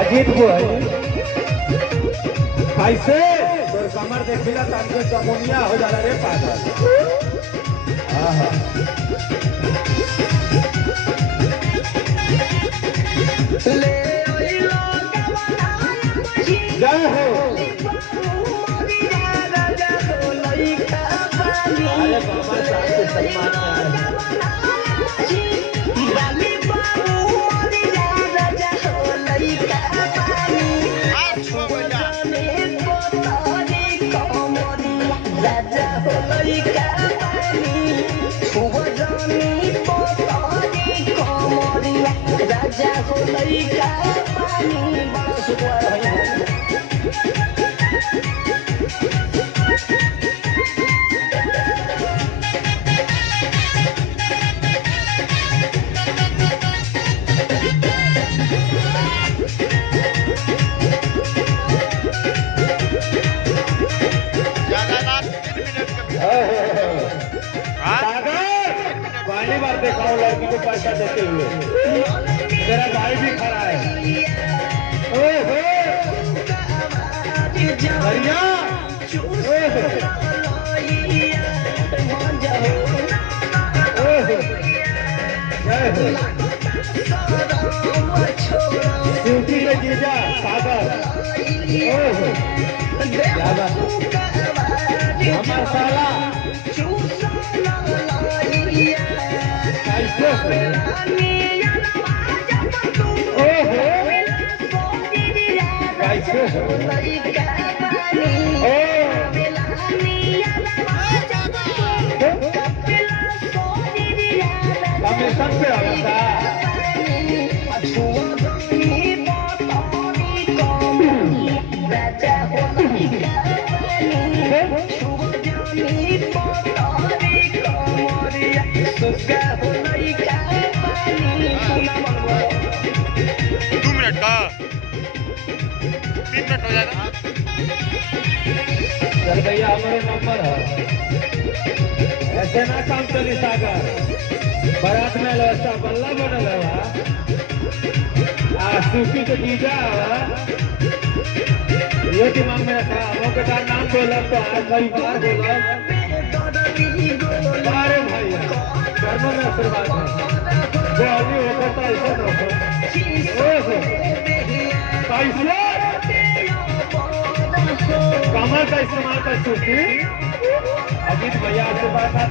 अजीत को है कैसे तोर कमर देखिला ताके चमुनिया हो जाला रे पागल। आहा ले ओई लोगवना मजी जय हो राजा हो लइका बाली। अरे बाबा साहब के सम्मान में बाली बाबू मोरी राजा हो लइका बाली। जाने कोतारी कमरी राजा हो लइका बाली। छुआ जानी कोतारी कमरी राजा हो लइका बाली। बड़ा सुखवार है पहली बार देखा हूँ लड़की को पैसा देते हुए। तेरा भाई भी खड़ा है। भैया ड्यूटी में जीजा सागर हमार साला कमीशन पे होता का 3 मिनट हो जाएगा। चल भैया हमारे नंबर है ऐसे ना काम चली सागर बारात में व्यवस्था बल्ला बनल है सूफी के जीजा ये दिमाग में रखा मौके का नाम बोला तो आज कई बार बोला बारे भैया कर्म में आशीर्वाद है जो अभी होता था ऐसा रखो कैसे कमर का इस्तेमाल कर सूफी अजीत भैया आपके पास आ